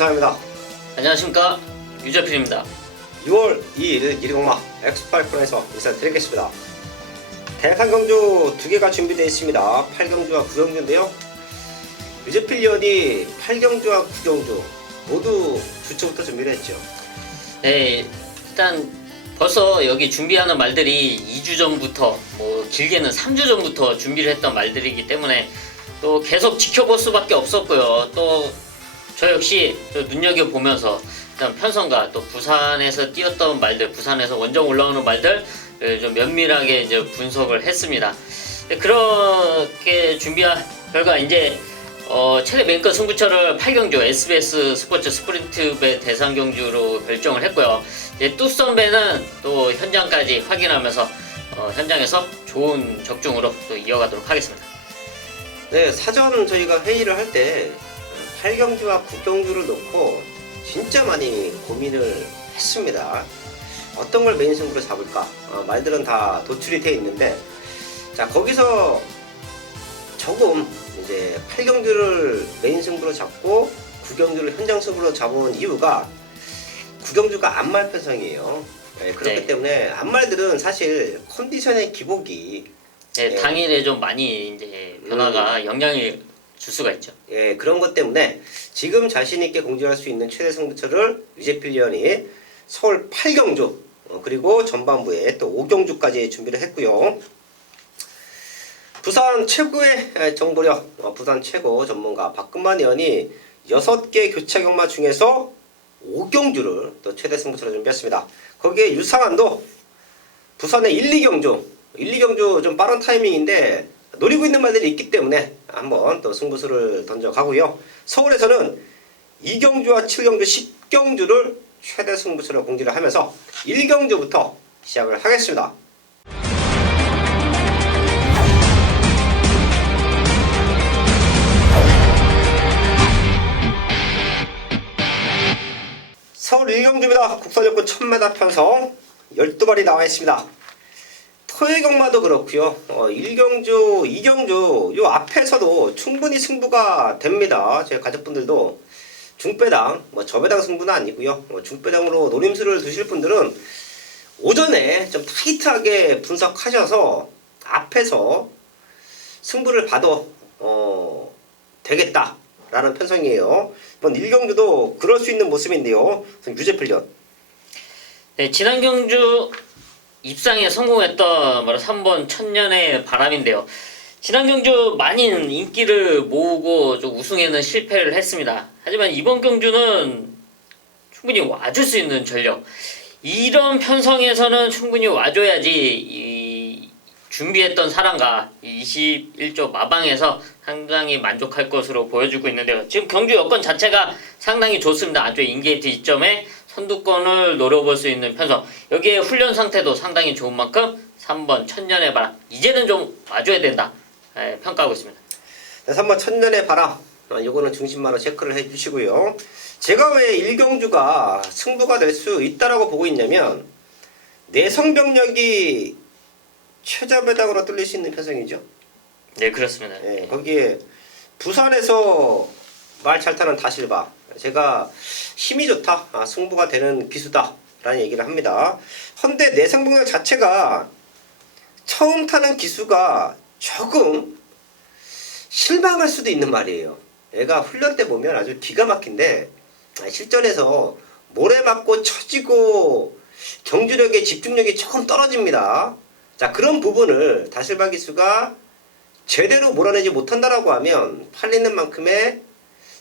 부산입니다. 안녕하십니까, 유재필입니다. 6월 2일 일공마 엑스파이프에서 인사드리겠습니다. 대판 경주 2개가 준비되어 있습니다. 8경주와 9경주인데요. 유재필위원이 8경주와 9경주 모두 주초부터 준비를 했죠. 네, 일단 벌써 여기 준비하는 말들이 2주 전부터, 길게는 3주 전부터 준비를 했던 말들이기 때문에 또 계속 지켜볼 수밖에 없었고요. 또 저 역시 또 눈여겨보면서 일단 편성과 또 부산에서 뛰었던 말들, 부산에서 원정 올라오는 말들 좀 면밀하게 이제 분석을 했습니다. 그렇게 준비한 결과 이제 최대 메인급 승부처를 8경주 SBS 스포츠 스프린트배 대상 경주로 결정을 했고요. 이제 뚜썸배는 또 현장까지 확인하면서 현장에서 좋은 적중으로 또 이어가도록 하겠습니다. 네, 사전 저희가 회의를 할 때 8경주와 9경주를 놓고 진짜 많이 고민을 했습니다. 어떤 걸 메인 승부로 잡을까? 말들은 다 도출이 되어 있는데, 자, 거기서 조금 이제 8경주를 메인 승부로 잡고 9경주를 현장 승부로 잡은 이유가 9경주가 안말 편성이에요. 네, 그렇기 때문에 안말들은 사실 컨디션의 기복이 당일에 좀 많이 이제 변화가 영향을 줄 수가 있죠. 예, 그런 것 때문에 지금 자신 있게 공지할 수 있는 최대 승부처를 유재필 위원이 서울 8경주 그리고 전반부에 또 5경주까지 준비를 했고요. 부산 최고의 정보력, 부산 최고 전문가 박근만 의원이 6개 교차 경마 중에서 5경주를 또 최대 승부처로 준비했습니다. 거기에 유상한도 부산의 1, 2경주, 1, 2경주 좀 빠른 타이밍인데 노리고 있는 말들이 있기 때문에 한번 또 승부수를 던져가고요. 서울에서는 2경주와 7경주, 10경주를 최대 승부처로 공지를 하면서 1경주부터 시작을 하겠습니다. 서울 1경주입니다. 국선여권 1000m 편성 12발이 나와 있습니다. 토요경마도 그렇고요. 1경주, 2경주 요 앞에서도 충분히 승부가 됩니다. 제 가족분들도 중배당, 저배당 승부는 아니고요. 중배당으로 노림수를 두실 분들은 오전에 좀 타이트하게 분석하셔서 앞에서 승부를 봐도 되겠다라는 편성이에요. 이번 1경주도 그럴 수 있는 모습인데요. 유재필련. 네, 지난 경주 입상에 성공했던 바로 3번 천년의 바람인데요. 지난 경주 많은 인기를 모으고 좀 우승에는 실패를 했습니다. 하지만 이번 경주는 충분히 와줄 수 있는 전력, 이런 편성에서는 충분히 와줘야지 이 준비했던 사람과 21조 마방에서 상당히 만족할 것으로 보여주고 있는데요. 지금 경주 여건 자체가 상당히 좋습니다. 안쪽 인게이트 이점에 선두권을 노려볼 수 있는 편성, 여기에 훈련 상태도 상당히 좋은 만큼 3번 천년의 바람, 이제는 좀 와줘야 된다 평가하고 있습니다. 네, 3번 천년의 바람, 요거는 중심마로 체크를 해주시고요. 제가 왜 1경주가 승부가 될 수 있다라고 보고 있냐면 내성병력이 최저배당으로 뚫릴 수 있는 편성이죠. 네, 그렇습니다. 네, 거기에 부산에서 말 잘 타는 다실바, 제가 힘이 좋다, 승부가 되는 기수다 라는 얘기를 합니다. 헌데 내성병력 자체가 처음 타는 기수가 조금 실망할 수도 있는 말이에요. 얘가 훈련 때 보면 아주 기가 막힌데 실전에서 모래 맞고 처지고 경주력의 집중력이 조금 떨어집니다. 자, 그런 부분을 다실바 기수가 제대로 몰아내지 못한다라고 하면 팔리는 만큼의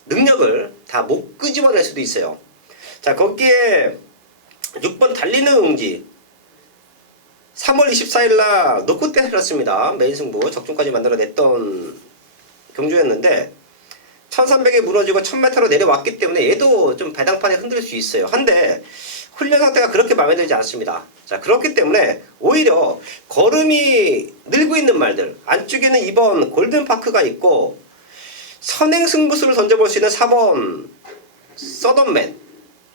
능력을 다 못 끄집어낼 수도 있어요. 자, 거기에 6번 달리는 응지 3월 24일날 노크 때 흘렀습니다. 메인 승부 적중까지 만들어냈던 경주였는데 1300에 무너지고 1000m로 내려왔기 때문에 얘도 좀 배당판에 흔들 수 있어요. 한데 훈련 상태가 그렇게 마음에 들지 않습니다. 자, 그렇기 때문에 오히려 걸음이 늘고 있는 말들, 안쪽에는 2번 골든파크가 있고 선행 승부수를 던져볼 수 있는 4번 서던맨,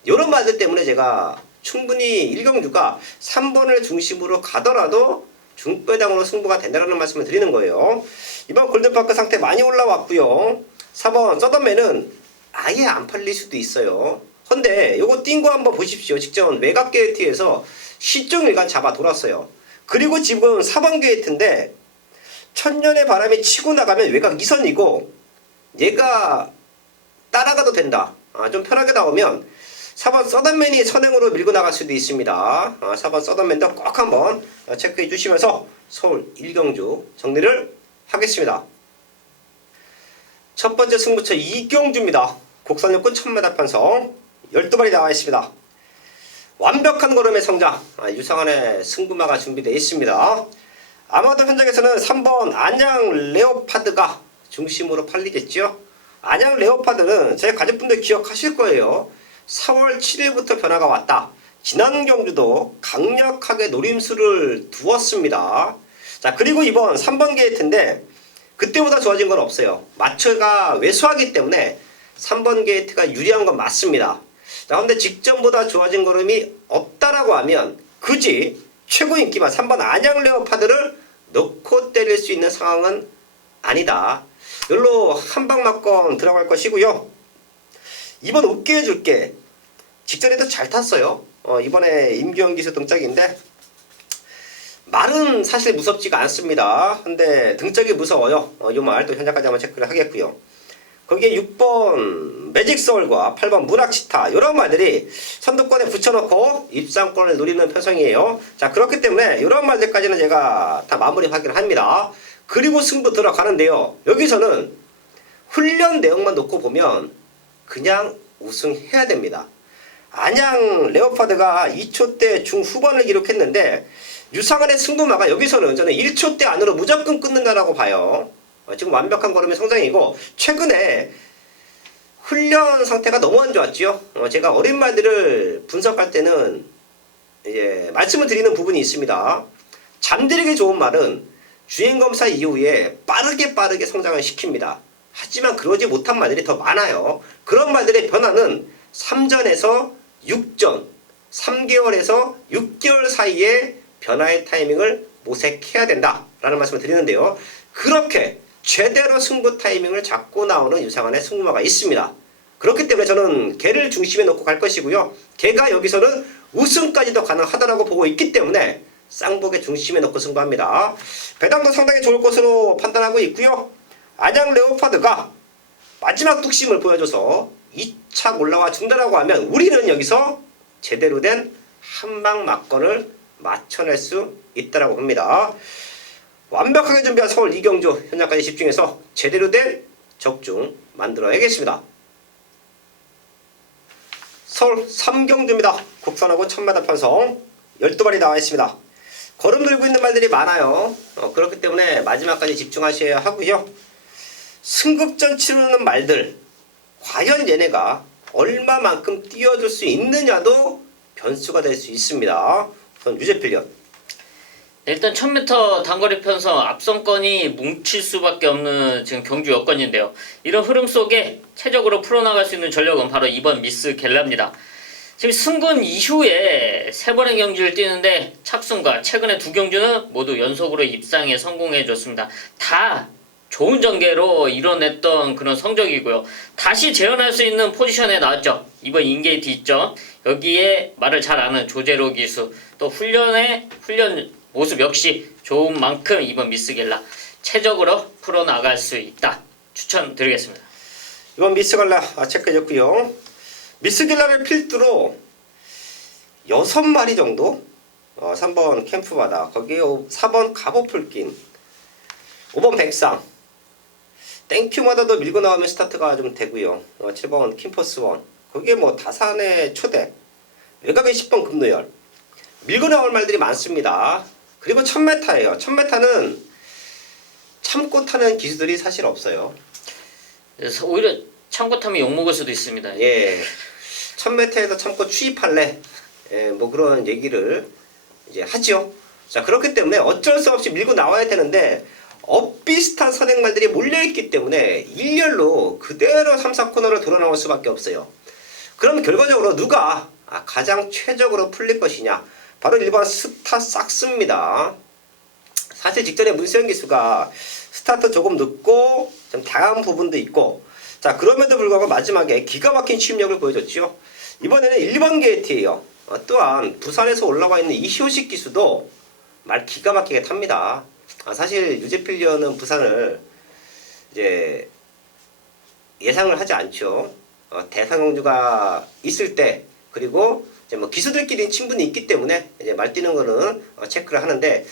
이런 말들 때문에 제가 충분히 1경주가 3번을 중심으로 가더라도 중배당으로 승부가 된다는 말씀을 드리는 거예요. 이번 골든파크 상태 많이 올라왔고요. 4번 서던맨은 아예 안 팔릴 수도 있어요. 근데 요거 뛴 거 한번 보십시오. 직전 외곽 게이트에서 시종일관 잡아 돌았어요. 그리고 지금 4번 게이트인데 천년의 바람이 치고 나가면 외곽 2선이고 얘가 따라가도 된다. 좀 편하게 나오면 4번 서든맨이 선행으로 밀고 나갈 수도 있습니다. 4번 서든맨도 꼭 한번 체크해 주시면서 서울 1경주 정리를 하겠습니다. 첫 번째 승부처 이경주입니다. 국산 육군 1000m 편성 12발이 나와 있습니다. 완벽한 걸음의 성장, 유상한의 승부마가 준비되어 있습니다. 아마도 현장에서는 3번 안양 레오파드가 중심으로 팔리겠죠. 안양 레오파드는 제 가족분들 기억하실 거예요. 4월 7일부터 변화가 왔다. 지난 경주도 강력하게 노림수를 두었습니다. 자, 그리고 이번 3번 게이트인데 그때보다 좋아진 건 없어요. 마초가 왜소하기 때문에 3번 게이트가 유리한 건 맞습니다. 자, 근데 직전보다 좋아진 걸음이 없다라고 하면 굳이 최고 인기만 3번 안양 레오파드를 넣고 때릴 수 있는 상황은 아니다. 여기로 한방 맞건 들어갈 것이고요. 이번 웃게 해줄게. 직전에도 잘 탔어요. 이번에 임기현 기수 등짝인데 말은 사실 무섭지가 않습니다. 근데 등짝이 무서워요. 이 말 또 현장까지 한번 체크를 하겠고요. 거기에 6번 매직서울과 8번 문학치타 이런 말들이 선두권에 붙여놓고 입상권을 노리는 편성이에요. 자, 그렇기 때문에 이런 말들까지는 제가 다 마무리 확인을 합니다. 그리고 승부 들어가는데요. 여기서는 훈련 내용만 놓고 보면 그냥 우승해야 됩니다. 안양 레오파드가 2초대 중후반을 기록했는데 유상한의 승부마가 여기서는 저는 1초대 안으로 무조건 끊는다라고 봐요. 지금 완벽한 걸음의 성장이고 최근에 훈련 상태가 너무 안 좋았죠. 제가 어린 말들을 분석할 때는 이제 말씀을 드리는 부분이 있습니다. 잠들이기 좋은 말은 주행검사 이후에 빠르게 성장을 시킵니다. 하지만 그러지 못한 말들이 더 많아요. 그런 말들의 변화는 3전에서 6전, 3개월에서 6개월 사이에 변화의 타이밍을 모색해야 된다라는 말씀을 드리는데요. 그렇게 제대로 승부 타이밍을 잡고 나오는 유상한의 승부마가 있습니다. 그렇기 때문에 저는 걔를 중심에 놓고 갈 것이고요. 걔가 여기서는 우승까지도 가능하다고 보고 있기 때문에 쌍복의 중심에 놓고 승부합니다. 배당도 상당히 좋을 것으로 판단하고 있고요. 안양 레오파드가 마지막 뚝심을 보여줘서 2차 올라와 준다라고 하면 우리는 여기서 제대로 된 한방 막건을 맞춰낼 수 있다라고 봅니다. 완벽하게 준비한 서울 이경주 현장까지 집중해서 제대로 된 적중 만들어야겠습니다. 서울 3경주입니다. 국산하고 1000m 편성 12발이 나와 있습니다. 걸음 들고 있는 말들이 많아요. 그렇기 때문에 마지막까지 집중하셔야 하고요. 승급전 치르는 말들 과연 얘네가 얼마만큼 뛰어줄 수 있느냐도 변수가 될 수 있습니다. 우선 유재필련 일단 1000m 단거리 편성 앞선권이 뭉칠 수밖에 없는 지금 경주 여건인데요. 이런 흐름 속에 최적으로 풀어나갈 수 있는 전력은 바로 이번 미스 겔라입니다. 지금 승군 이후에 3번의 경주를 뛰는데 착순과 최근의 2경주는 모두 연속으로 입상에 성공해줬습니다. 다 좋은 전개로 이뤄냈던 그런 성적이고요. 다시 재현할 수 있는 포지션에 나왔죠. 이번 인게이트 있죠. 여기에 말을 잘 아는 조제로 기수 또 훈련 모습 역시 좋은 만큼 이번 미스겔라 최적으로 풀어나갈 수 있다. 추천드리겠습니다. 이번 미스겔라 체크해줬고요. 미스겔라를 필두로 6마리 정도 3번 캠프바다 거기에 4번 갑오풀긴 5번 백상 땡큐마다도 밀고 나오면 스타트가 좀 되고요. 7번 킴포스원 거기에 뭐 다산의 초대 외곽의 10번 금노열 밀고 나올 말들이 많습니다. 그리고 1000m예요. 1000m는 참고 타는 기수들이 사실 없어요. 그래서 오히려 참고 타면 욕먹을 수도 있습니다. 예, 1000m에서 참고 추입할래? 예, 뭐 그런 얘기를 이제 하죠. 자, 그렇기 때문에 어쩔 수 없이 밀고 나와야 되는데 엇비슷한 선행말들이 몰려있기 때문에 일렬로 그대로 3, 4코너를 돌아 나올 수밖에 없어요. 그럼 결과적으로 누가 가장 최적으로 풀릴 것이냐? 바로 1번 스타 싹스입니다. 사실 직전에 문세영 기수가 스타트 조금 늦고 좀 당한 부분도 있고 자, 그럼에도 불구하고 마지막에 기가 막힌 취임력을 보여줬죠. 이번에는 1번 게이트예요. 또한 부산에서 올라와 있는 이효식 기수도 말 기가 막히게 탑니다. 사실 유제필리언은 부산을 이제 예상을 하지 않죠. 대상공주가 있을 때 그리고 이제 뭐 기수들끼리 친분이 있기 때문에 이제 말뛰는 거는 체크를 하는데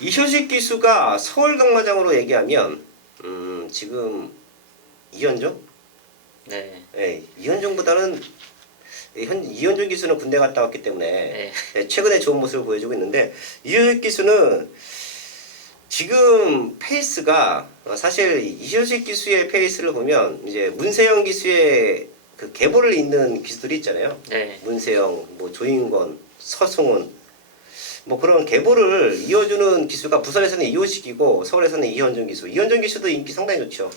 이효식 기수가 서울 경마장으로 얘기하면 지금 이현종? 네. 네, 이현종보다는 이현종 기수는 군대 갔다 왔기 때문에 네. 최근에 좋은 모습을 보여주고 있는데 이효식 기수는 지금 페이스가 사실 이효식 기수의 페이스를 보면 이제 문세영 기수의 그 계보를 잇는 기수들이 있잖아요. 네. 문세영, 뭐 조인권, 서승훈 뭐 그런 계보를 이어주는 기수가 부산에서는 이효식이고 서울에서는 이현종 기수. 이현종 기수도 인기 상당히 좋죠.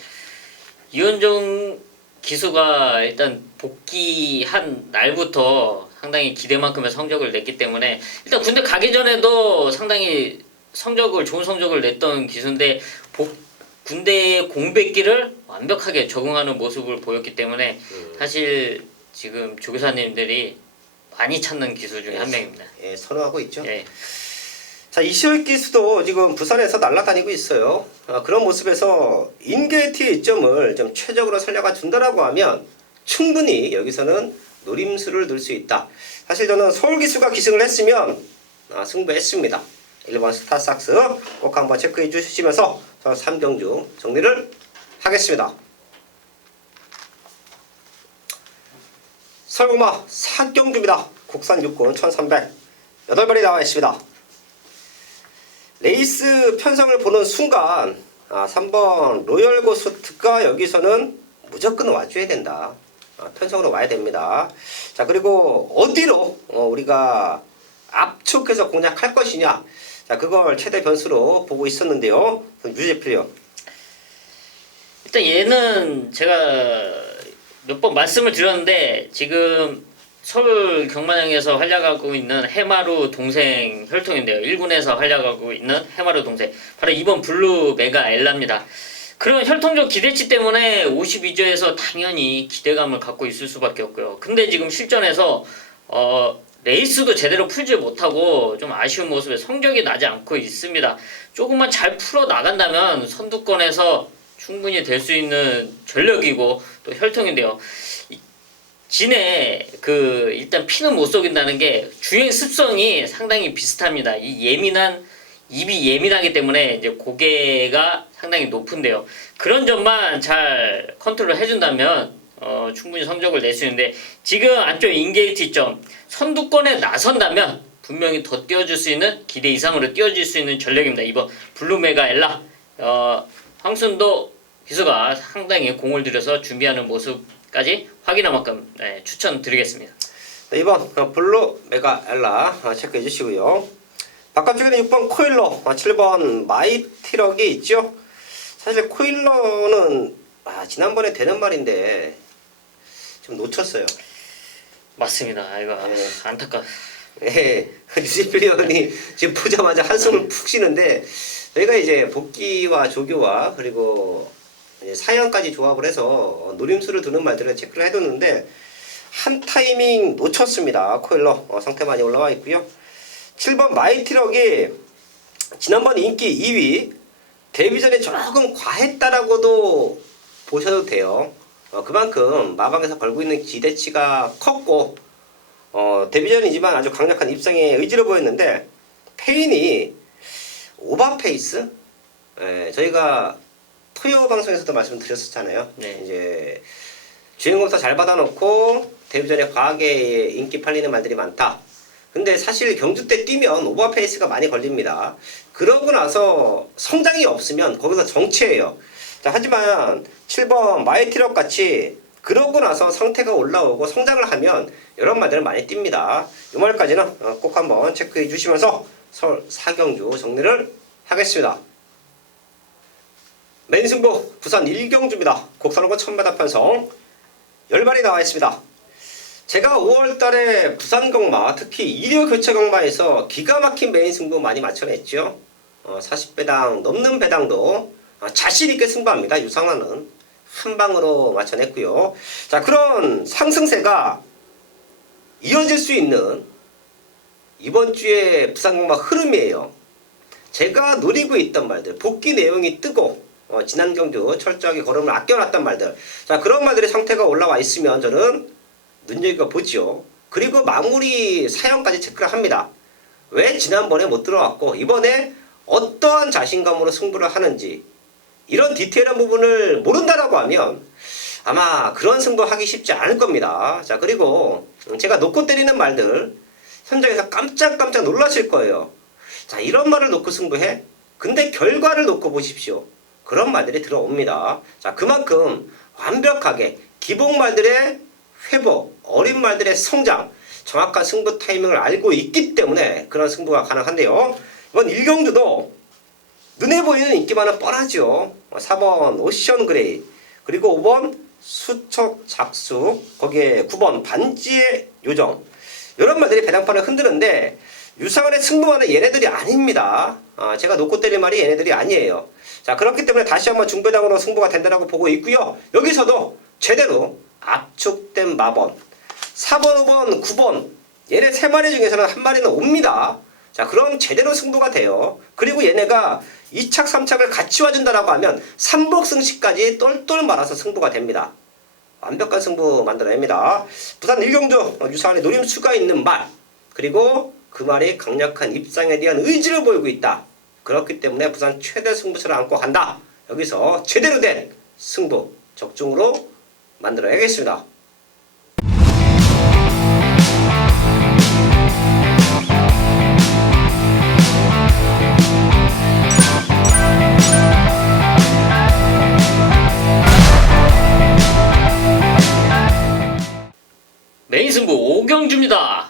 이현종 기수가 일단 복귀한 날부터 상당히 기대만큼의 성적을 냈기 때문에 일단 군대 가기 전에도 상당히 좋은 성적을 냈던 기수인데 군대의 공백기를 완벽하게 적응하는 모습을 보였기 때문에 사실 지금 조교사님들이 많이 찾는 기수 중에 한 명입니다. 예, 선호하고 있죠. 예. 자, 이시혁 기수도 지금 부산에서 날아다니고 있어요. 그런 모습에서 인게이트의 이점을 좀 최적으로 살려가 준다라고 하면 충분히 여기서는 노림수를 넣을 수 있다. 사실 저는 서울 기수가 기승을 했으면 승부했습니다. 1번 스타삭스 꼭 한번 체크해 주시면서 저 3경주 정리를 하겠습니다. 설고마 4경주입니다. 국산 육군 1308마리 나와 있습니다. 레이스 편성을 보는 순간 3번 로열 고스트가 여기서는 무조건 와줘야 된다. 편성으로 와야 됩니다. 자, 그리고 어디로 우리가 압축해서 공략할 것이냐, 자, 그걸 최대 변수로 보고 있었는데요. 유제필이요. 일단 얘는 제가 몇 번 말씀을 드렸는데 지금 서울 경마장에서 활약하고 있는 해마루 동생 혈통인데요. 1군에서 활약하고 있는 해마루 동생. 바로 2번 블루 메가 엘라입니다. 그런 혈통적 기대치 때문에 52조에서 당연히 기대감을 갖고 있을 수밖에 없고요. 근데 지금 실전에서 레이스도 제대로 풀지 못하고 좀 아쉬운 모습에 성적이 나지 않고 있습니다. 조금만 잘 풀어 나간다면 선두권에서 충분히 될 수 있는 전력이고 또 혈통인데요. 진에 일단 피는 못 속인다는 게 주행 습성이 상당히 비슷합니다. 입이 예민하기 때문에 이제 고개가 상당히 높은데요. 그런 점만 잘 컨트롤 해준다면 충분히 성적을 낼 수 있는데 지금 안쪽 인게이트 이점 선두권에 나선다면 분명히 더 띄워줄 수 있는 기대 이상으로 띄워줄 수 있는 전력입니다. 이번 블루메가 엘라 황순도 기수가 상당히 공을 들여서 준비하는 모습까지 확인한 만큼 추천드리겠습니다. 네, 2번 블루 메가 엘라 체크해 주시고요. 바깥쪽에는 6번 코일러, 7번 마이티럭이 있죠. 사실 코일러는 지난번에 되는 말인데 좀 놓쳤어요. 맞습니다. 이거 안타까워. 예, 유지필 의원이 지금 보자마자 한숨을 푹 쉬는데 저희가 이제 복귀와 조교와 그리고 이제 사연까지 조합을 해서 노림수를 두는 말들을 체크를 해뒀는데 한 타이밍 놓쳤습니다. 코일러 상태 많이 올라와 있고요. 7번 마이티럭이 지난번 인기 2위 데뷔 전에 조금 과했다라고도 보셔도 돼요. 그만큼 마방에서 걸고 있는 기대치가 컸고 데뷔 전이지만 아주 강력한 입상의 의지로 보였는데 페인이 오버페이스? 저희가 토요 방송에서도 말씀드렸었잖아요. 네. 이제 주행검사 잘 받아놓고 데뷔 전에 과하게 인기 팔리는 말들이 많다. 근데 사실 경주 때 뛰면 오버페이스가 많이 걸립니다. 그러고 나서 성장이 없으면 거기서 정체예요. 자, 하지만 7번 마이티럭 같이 그러고 나서 상태가 올라오고 성장을 하면 이런 말들은 많이 띕니다. 이 말까지는 꼭 한번 체크해 주시면서 서울 4경주 정리를 하겠습니다. 메인 승부 부산 1경주입니다. 곡선호고 1000m 편성 10마리 나와 있습니다. 제가 5월달에 부산 경마, 특히 일요 교체 경마에서 기가 막힌 메인 승부 많이 맞춰냈죠. 40배당 넘는 배당도 자신 있게 승부합니다. 유상화는 한 방으로 맞춰냈고요. 자, 그런 상승세가 이어질 수 있는 이번 주에 부산공방 흐름이에요. 제가 노리고 있던 말들, 복귀 내용이 뜨고 지난 경주 철저하게 걸음을 아껴놨단 말들, 자, 그런 말들의 상태가 올라와 있으면 저는 눈여겨보지요. 그리고 마무리 사연까지 체크를 합니다. 왜 지난번에 못 들어왔고 이번에 어떠한 자신감으로 승부를 하는지, 이런 디테일한 부분을 모른다라고 하면 아마 그런 승부 하기 쉽지 않을 겁니다. 자, 그리고 제가 놓고 때리는 말들 현장에서 깜짝깜짝 놀라실 거예요. 자, 이런 말을 놓고 승부해? 근데 결과를 놓고 보십시오. 그런 말들이 들어옵니다. 자, 그만큼 완벽하게 기본 말들의 회복, 어린 말들의 성장, 정확한 승부 타이밍을 알고 있기 때문에 그런 승부가 가능한데요. 이번 1경주도 눈에 보이는 인기만은 뻔하죠. 4번 오션 그레이, 그리고 5번 수척 작숙, 거기에 9번 반지의 요정, 이런 말들이 배당판을 흔드는데 유상한의 승부만은 얘네들이 아닙니다. 제가 놓고 때릴 말이 얘네들이 아니에요. 자, 그렇기 때문에 다시 한번 중배당으로 승부가 된다고 보고 있고요. 여기서도 제대로 압축된 마번 4번, 5번, 9번, 얘네 3마리 중에서는 한 마리는 옵니다. 자, 그런 제대로 승부가 돼요. 그리고 얘네가 2착, 3착을 같이 와준다라고 하면 3복승시까지 똘똘 말아서 승부가 됩니다. 완벽한 승부 만들어냅니다. 부산 1경주 유상한의 노림수가 있는 말, 그리고 그 말이 강력한 입상에 대한 의지를 보이고 있다. 그렇기 때문에 부산 최대 승부처를 안고 간다. 여기서 제대로 된 승부 적중으로 만들어야겠습니다. 메인 승부 5경주입니다.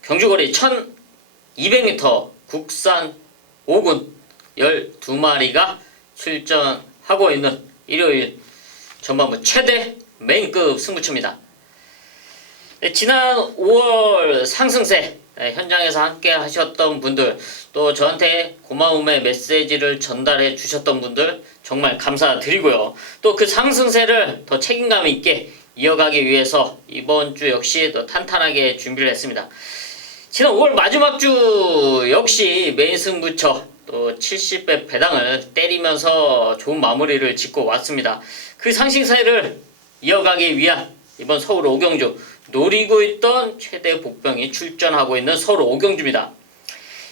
경주거리 1200m, 국산 5군 12마리가 출전하고 있는 일요일 전반부 최대 메인급 승부처입니다. 지난 5월 상승세 현장에서 함께 하셨던 분들, 또 저한테 고마움의 메시지를 전달해 주셨던 분들 정말 감사드리고요. 또 그 상승세를 더 책임감 있게 이어가기 위해서 이번 주 역시 더 탄탄하게 준비를 했습니다. 지난 5월 마지막 주 역시 메인 승부처 또 70배 배당을 때리면서 좋은 마무리를 짓고 왔습니다. 그 상승세를 이어가기 위한 이번 서울 5경주 노리고 있던 최대 복병이 출전하고 있는 서울 5경주입니다.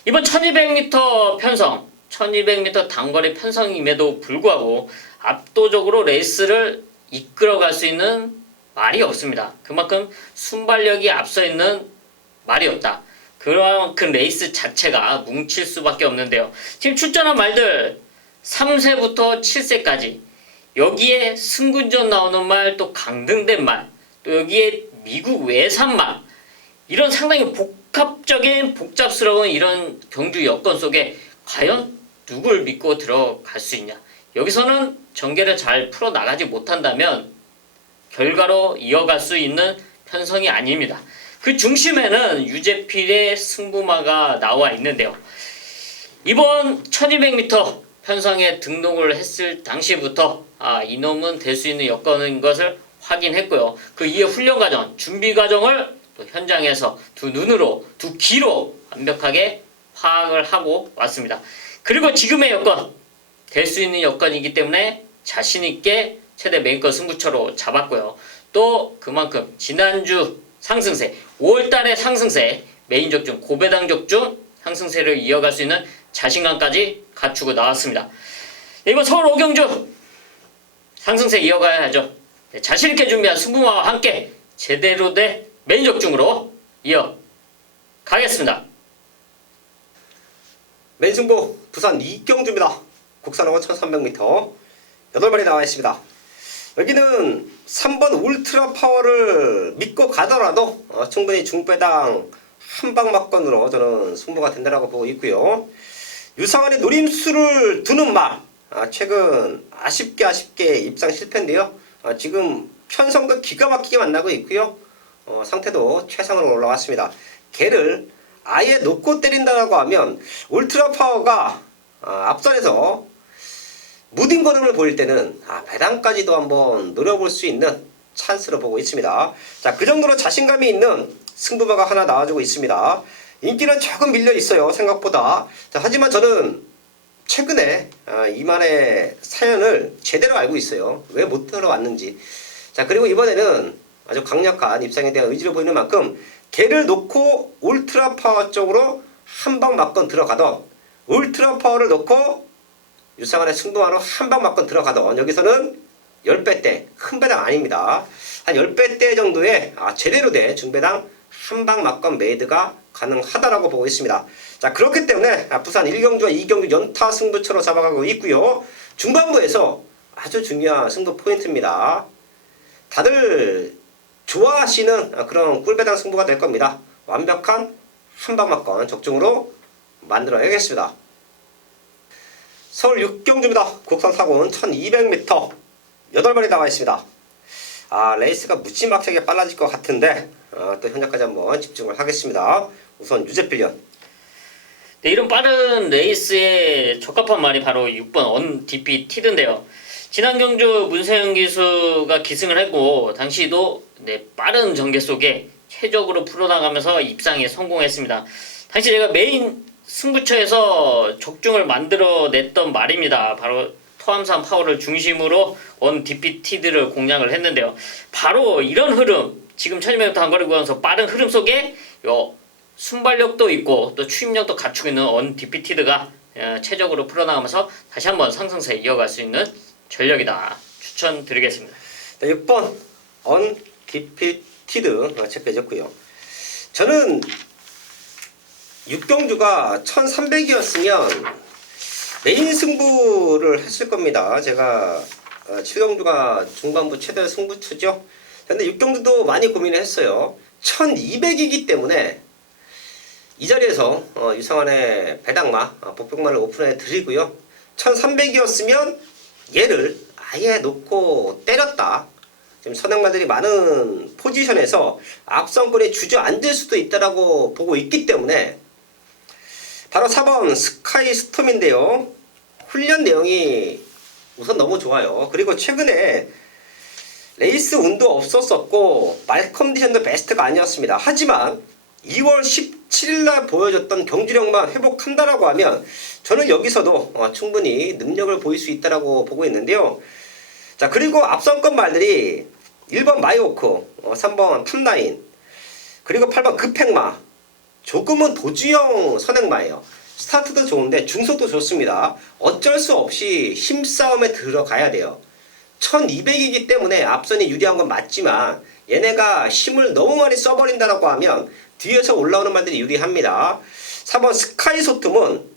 이번 1200m 편성, 1200m 단거리 편성임에도 불구하고 압도적으로 레이스를 이끌어갈 수 있는 말이 없습니다. 그만큼 순발력이 앞서 있는 말이 없다. 그만큼 레이스 자체가 뭉칠 수밖에 없는데요. 지금 출전한 말들 3세부터 7세까지 여기에 승군전 나오는 말, 또 강등된 말, 또 여기에 미국 외산 말, 이런 상당히 복합적인 복잡스러운 이런 경주 여건 속에 과연 누굴 믿고 들어갈 수 있냐. 여기서는 전개를 잘 풀어나가지 못한다면 결과로 이어갈 수 있는 편성이 아닙니다. 그 중심에는 유재필의 승부마가 나와 있는데요. 이번 1200m 편성에 등록을 했을 당시부터 이놈은 될 수 있는 여건인 것을 확인했고요. 그 이후 훈련 과정, 준비 과정을 또 현장에서 두 눈으로, 두 귀로 완벽하게 파악을 하고 왔습니다. 그리고 지금의 여건, 될 수 있는 여건이기 때문에 자신있게 최대 메인급 승부처로 잡았고요. 또 그만큼 지난주 상승세, 5월달의 상승세, 메인 적중, 고배당 적중 상승세를 이어갈 수 있는 자신감까지 갖추고 나왔습니다. 이번 서울 5경주 상승세 이어가야죠. 자신있게 준비한 승부마와 함께 제대로 된 메인 적중으로 이어가겠습니다. 메인 승부 부산 2경주입니다. 국산 5번 1300m 8마리 나와 있습니다. 여기는 3번 울트라 파워를 믿고 가더라도 충분히 중배당 한방막건으로 저는 승부가 된다고 보고 있고요. 유상한의 노림수를 두는 말, 최근 아쉽게 입상 실패인데요. 지금 편성도 기가 막히게 만나고 있고요. 상태도 최상으로 올라왔습니다. 걔를 아예 놓고 때린다고 하면 울트라 파워가 앞선에서 무딘 걸음을 보일 때는 배당까지도 한번 노려볼 수 있는 찬스로 보고 있습니다. 자, 그 정도로 자신감이 있는 승부마가 하나 나와주고 있습니다. 인기는 조금 밀려 있어요, 생각보다. 자, 하지만 저는 최근에 이만의 사연을 제대로 알고 있어요. 왜 못 들어왔는지. 자, 그리고 이번에는 아주 강력한 입상에 대한 의지를 보이는 만큼 걔를 놓고 울트라 파워 쪽으로 한 방 맞건 들어가던, 울트라 파워를 놓고 유상한의 승부마로 한 방 맞건 들어가던, 여기서는 10배대, 큰 배당 아닙니다. 한 10배대 정도의 제대로 된 중배당 한 방 맞건 메이드가 가능하다라고 보고 있습니다. 자, 그렇기 때문에 부산 1경주와 2경주 연타 승부처로 잡아가고 있고요. 중반부에서 아주 중요한 승부 포인트입니다. 다들 좋아하시는 그런 꿀배당 승부가 될 겁니다. 완벽한 한방 맞건 적중으로 만들어야겠습니다. 서울 6경주입니다. 국산 사고는 1200m 8마리 나와 있습니다. 레이스가 무지막지하게 빨라질 것 같은데 또 현재까지 한번 집중을 하겠습니다. 우선 유제필련. 네, 이런 빠른 레이스에 적합한 말이 바로 6번 언디피 티드인데요. 지난 경주 문세영 기수가 기승을 했고 당시도 빠른 전개 속에 최적으로 풀어나가면서 입상에 성공했습니다. 당시 제가 메인 승부처에서 적중을 만들어냈던 말입니다. 바로 토암산 파워를 중심으로 언디피티드를 공략을 했는데요. 바로 이런 흐름, 지금 1200m 단거리 구간에서 빠른 흐름 속에 순발력도 있고 또 추임력도 갖추고 있는 언디피티드가 최적으로 풀어나가면서 다시 한번 상승세에 이어갈 수 있는 전력이다. 추천드리겠습니다. 6번 언디피티드 체크해줬고요. 저는 6경주가 1300이었으면 메인 승부를 했을 겁니다. 제가 7경주가 중반부 최대 승부처죠. 근데 6경주도 많이 고민을 했어요. 1200이기 때문에 이 자리에서 유상한의 배당마, 복병마를 오픈해 드리고요. 1300이었으면 얘를 아예 놓고 때렸다. 지금 선행마들이 많은 포지션에서 앞선권에 주저앉을 수도 있다라고 보고 있기 때문에 바로 4번 스카이 스톰인데요. 훈련 내용이 우선 너무 좋아요. 그리고 최근에 레이스 운도 없었었고 말 컨디션도 베스트가 아니었습니다. 하지만 2월 17일날 보여줬던 경주력만 회복한다라고 하면 저는 여기서도 충분히 능력을 보일 수 있다라고 보고 있는데요. 자, 그리고 앞선권 말들이 1번 마이오크, 3번 탑라인, 그리고 8번 급행마, 조금은 도주형 선행마예요. 스타트도 좋은데 중속도 좋습니다. 어쩔 수 없이 힘싸움에 들어가야 돼요. 1200이기 때문에 앞선이 유리한 건 맞지만 얘네가 힘을 너무 많이 써버린다라고 하면 뒤에서 올라오는 말들이 유리합니다. 4번 스카이 소툼은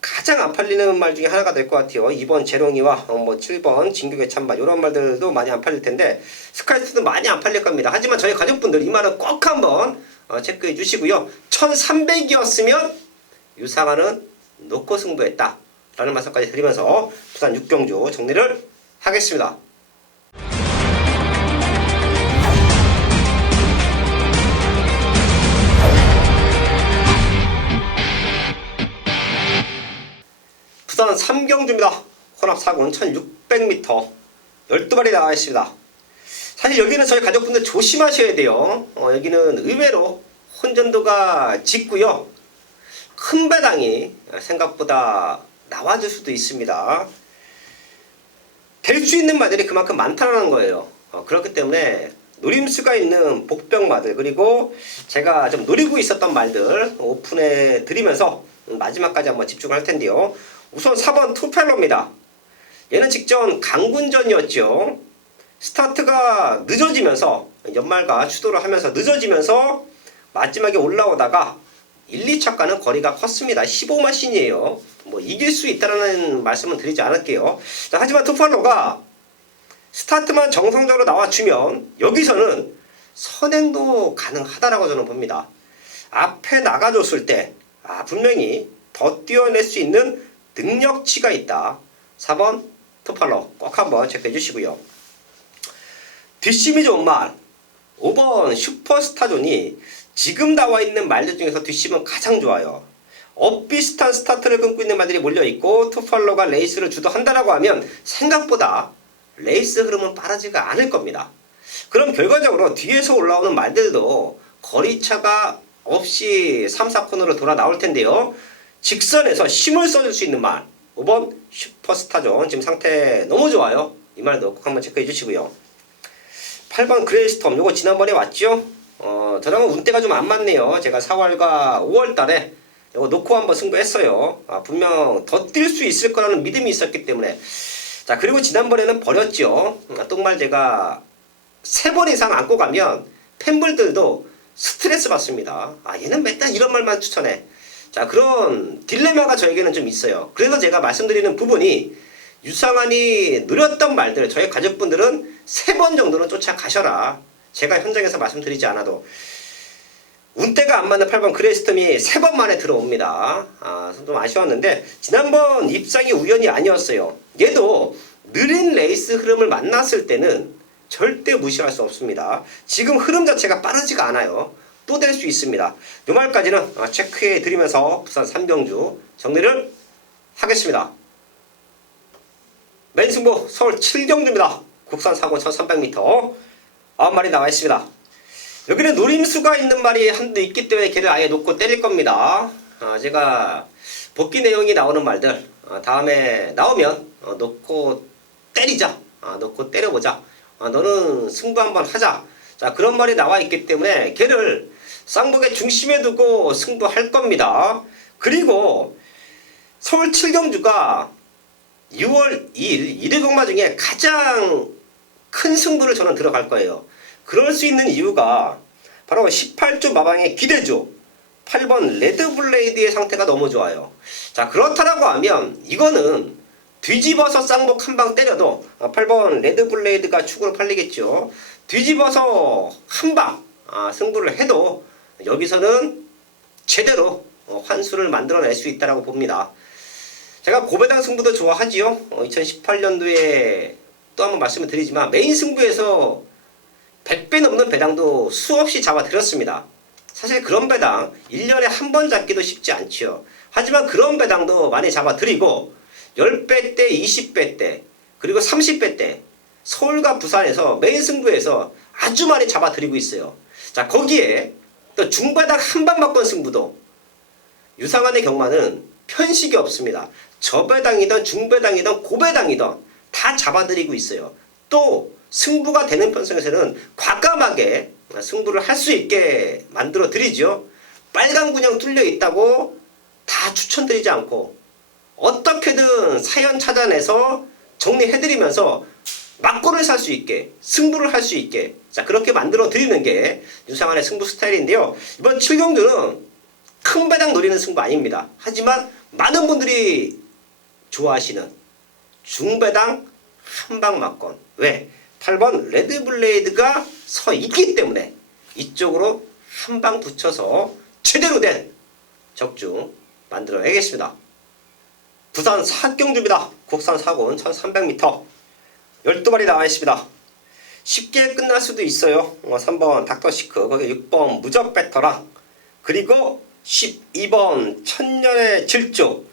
가장 안 팔리는 말 중에 하나가 될 것 같아요. 2번 재롱이와 7번 진격의 찬바 이런 말들도 많이 안 팔릴 텐데 스카이 소툼 많이 안 팔릴 겁니다. 하지만 저희 가족분들 이 말은 꼭 한번 체크해 주시고요. 1300이었으면 유상한은 놓고 승부했다 라는 말씀까지 드리면서 부산 6경주 정리를 하겠습니다. 부산 3경주입니다. 혼합 사고는 1600m 12마리 나와 있습니다. 사실 여기는 저희 가족분들 조심하셔야 돼요. 여기는 의외로 혼전도가 짙고요. 큰 배당이 생각보다 나와줄 수도 있습니다. 될 수 있는 말들이 그만큼 많다는 거예요. 그렇기 때문에 노림수가 있는 복병마들, 그리고 제가 좀 노리고 있었던 말들 오픈해 드리면서 마지막까지 한번 집중할 텐데요. 우선 4번 투펠러입니다. 얘는 직전 강군전이었죠. 스타트가 늦어지면서 연말과 추돌을 하면서 늦어지면서 마지막에 올라오다가 1, 2차과는 거리가 컸습니다. 15마신이에요. 뭐 이길 수 있다는 말씀은 드리지 않을게요. 자, 하지만 투팔로가 스타트만 정상적으로 나와주면 여기서는 선행도 가능하다라고 저는 봅니다. 앞에 나가줬을 때 분명히 더 뛰어낼 수 있는 능력치가 있다. 4번 투팔로 꼭 한번 체크해 주시고요. 뒷심이 좋은 말 5번 슈퍼스타존이 지금 나와 있는 말들 중에서 뒷심은 가장 좋아요. 엇비슷한 스타트를 끊고 있는 말들이 몰려있고 투팔로가 레이스를 주도한다라고 하면 생각보다 레이스 흐름은 빠르지가 않을 겁니다. 그럼 결과적으로 뒤에서 올라오는 말들도 거리차가 없이 3, 4코너로 돌아 나올 텐데요. 직선에서 힘을 써줄 수 있는 말 5번 슈퍼스타존 지금 상태 너무 좋아요. 이 말도 꼭 한번 체크해 주시고요. 8번 그레이스톰 요거 지난번에 왔죠? 저랑은 운대가 좀 안 맞네요. 제가 4월과 5월 달에 이거 놓고 한번 승부했어요. 분명 더 뛸 수 있을 거라는 믿음이 있었기 때문에. 자, 그리고 지난번에는 버렸죠. 똥말 제가 3번 이상 안고 가면 팬분들도 스트레스 받습니다. 얘는 맨날 이런 말만 추천해. 자, 그런 딜레마가 저에게는 좀 있어요. 그래서 제가 말씀드리는 부분이 유상한이 누렸던 말들, 저희 가족분들은 3번 정도는 쫓아가셔라. 제가 현장에서 말씀드리지 않아도. 운대가 안 맞는 8번 그레이스톰이 3번 만에 들어옵니다. 좀 아쉬웠는데 지난번 입상이 우연이 아니었어요. 얘도 느린 레이스 흐름을 만났을 때는 절대 무시할 수 없습니다. 지금 흐름 자체가 빠르지가 않아요. 또 될 수 있습니다. 요 말까지는 체크해 드리면서 부산 3경주 정리를 하겠습니다. 메인 승부 서울 7경주입니다. 국산 사고 1300m 9마리 나와 있습니다. 여기는 노림수가 있는 말이 한두 있기 때문에 걔를 아예 놓고 때릴 겁니다. 제가 복귀 내용이 나오는 말들 다음에 나오면 놓고 때리자. 놓고 때려보자. 너는 승부 한번 하자. 자, 그런 말이 나와 있기 때문에 걔를 쌍복의 중심에 두고 승부할 겁니다. 그리고 서울 7경주가 6월 2일 1회 경마 중에 가장 큰 승부를 저는 들어갈 거예요. 그럴 수 있는 이유가 바로 18조 마방의 기대조 8번 레드블레이드의 상태가 너무 좋아요. 자, 그렇다라고 하면 이거는 뒤집어서 쌍복 한 방 때려도 8번 레드블레이드가 축으로 팔리겠죠. 뒤집어서 한 방 승부를 해도 여기서는 제대로 환수를 만들어낼 수 있다고 봅니다. 제가 고배당 승부도 좋아하지요. 2018년도에 또 한번 말씀을 드리지만 메인 승부에서 100배 넘는 배당도 수없이 잡아드렸습니다. 사실 그런 배당 1년에 한 번 잡기도 쉽지 않지요. 하지만 그런 배당도 많이 잡아드리고 10배 때, 20배 때, 그리고 30배 때 서울과 부산에서 메인 승부에서 아주 많이 잡아드리고 있어요. 자, 거기에 또 중배당 한 방 맞건 승부도 유상한의 경마는 편식이 없습니다. 저배당이든 중배당이든 고배당이든 다 잡아드리고 있어요. 또 승부가 되는 편성에서는 과감하게 승부를 할 수 있게 만들어 드리죠. 빨간 군형 뚫려 있다고 다 추천드리지 않고 어떻게든 사연 찾아내서 정리해드리면서 막고를 살 수 있게 승부를 할 수 있게 자 그렇게 만들어 드리는 게 유상한의 승부 스타일인데요. 이번 7경주는 큰 배당 노리는 승부 아닙니다. 하지만 많은 분들이 좋아하시는 중배당 한방 막건 왜? 8번 레드블레이드가 서 있기 때문에 이쪽으로 한 방 붙여서 제대로 된 적중 만들어야겠습니다. 부산 4경주입니다. 국산 4군 1300m 12마리 나와 있습니다. 쉽게 끝날 수도 있어요. 3번 닥터시크 거기 6번 무적 배터랑 그리고 12번 천년의 질주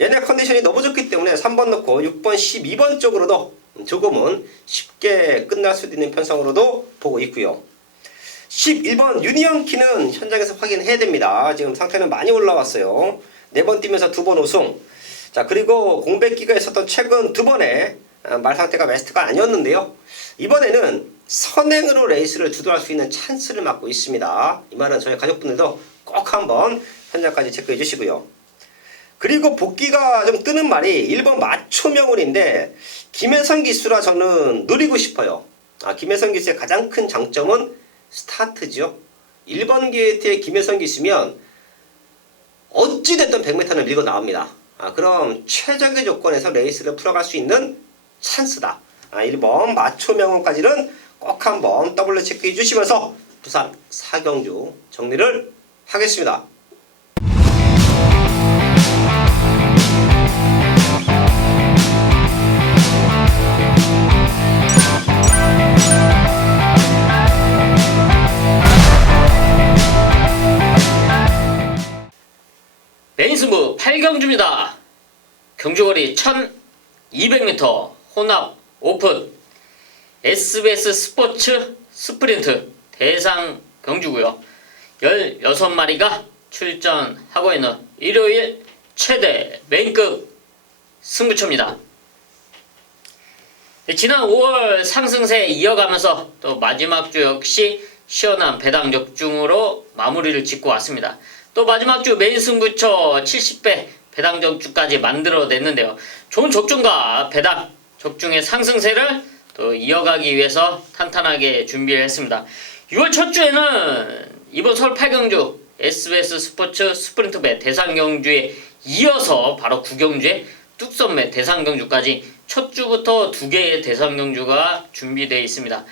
얘네 컨디션이 너무 좋기 때문에 3번 넣고 6번 12번 쪽으로도 조금은 쉽게 끝날 수도 있는 편성으로도 보고 있고요. 11번 유니언키는 현장에서 확인해야 됩니다. 지금 상태는 많이 올라왔어요. 4번 뛰면서 2번 우승. 자, 그리고 공백기가 있었던 최근 2번에 말 상태가 베스트가 아니었는데요. 이번에는 선행으로 레이스를 주도할 수 있는 찬스를 맞고 있습니다. 이 말은 저희 가족분들도 꼭 한번 현장까지 체크해 주시고요. 그리고 복귀가 좀 뜨는 말이 1번 마초명운인데 김혜성 기수라 저는 누리고 싶어요. 김혜성 기수의 가장 큰 장점은 스타트죠. 1번 게이트에 김혜성 기수면 어찌됐든 100m는 밀고 나옵니다. 그럼 최적의 조건에서 레이스를 풀어갈 수 있는 찬스다. 1번 마초명운까지는 꼭 한번 더블로 체크해 주시면서 부산 4경주 정리를 하겠습니다. 메인 승부 8경주입니다. 경주거리 1200m 혼합 오픈 SBS 스포츠 스프린트 대상 경주고요. 16마리가 출전하고 있는 일요일 최대 메인급 승부처입니다. 지난 5월 상승세 이어가면서 또 마지막 주 역시 시원한 배당 적중으로 마무리를 짓고 왔습니다. 또 마지막 주 메인 승부처 70배 배당 적중까지 만들어냈는데요. 좋은 적중과 배당 적중의 상승세를 또 이어가기 위해서 탄탄하게 준비를 했습니다. 6월 첫 주에는 이번 설 8경주 SBS 스포츠 스프린트배 대상경주에 이어서 바로 9경주에 뚝섬배 대상경주까지 첫 주부터 2개의 대상경주가 준비되어 있습니다.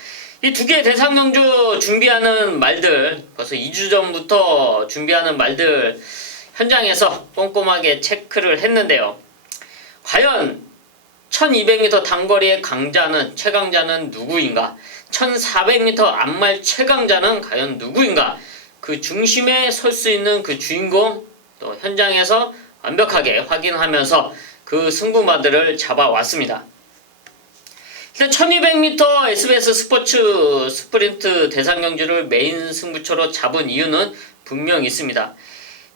이 2개의 대상경주 준비하는 말들, 벌써 2주 전부터 준비하는 말들 현장에서 꼼꼼하게 체크를 했는데요. 과연 1200m 단거리의 최강자는 누구인가? 1400m 앞말 최강자는 과연 누구인가? 그 중심에 설 수 있는 그 주인공, 또 현장에서 완벽하게 확인하면서 그 승부마들을 잡아왔습니다. 일단 1200m SBS 스포츠 스프린트 대상경주를 메인 승부처로 잡은 이유는 분명히 있습니다.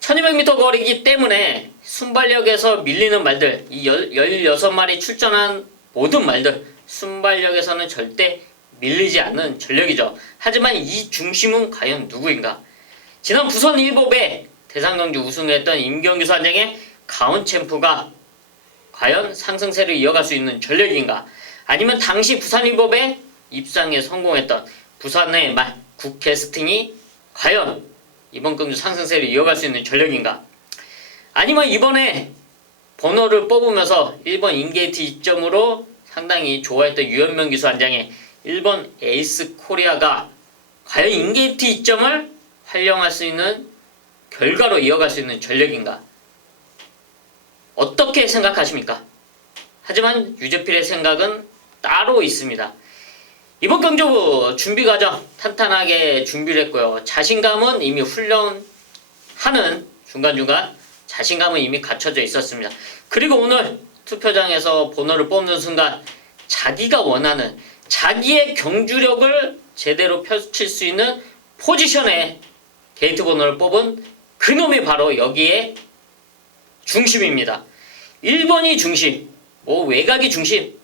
1200m 거리이기 때문에 순발력에서 밀리는 말들, 이 16마리 출전한 모든 말들, 순발력에서는 절대 밀리지 않는 전력이죠. 하지만 이 중심은 과연 누구인가? 지난 부산 1법에 대상경주 우승했던 임경규 선장의 가온챔프가 과연 상승세를 이어갈 수 있는 전력인가? 아니면 당시 부산 1법에 입상에 성공했던 부산의 말 국캐스팅이 과연 이번 경주 상승세를 이어갈 수 있는 전력인가? 아니면 이번에 번호를 뽑으면서 1번 인게이트 이점으로 상당히 좋아했던 유현명 기수 한장의 1번 에이스 코리아가 과연 인게이트 이점을 활용할 수 있는 결과로 이어갈 수 있는 전력인가? 어떻게 생각하십니까? 하지만 유재필의 생각은 따로 있습니다. 이번 경주 준비 과정 탄탄하게 준비를 했고요. 자신감은 이미 훈련하는 중간중간 자신감은 이미 갖춰져 있었습니다. 그리고 오늘 투표장에서 번호를 뽑는 순간 자기가 원하는 자기의 경주력을 제대로 펼칠 수 있는 포지션에 게이트 번호를 뽑은 그놈이 바로 여기에 중심입니다. 1번이 중심, 외곽이 중심,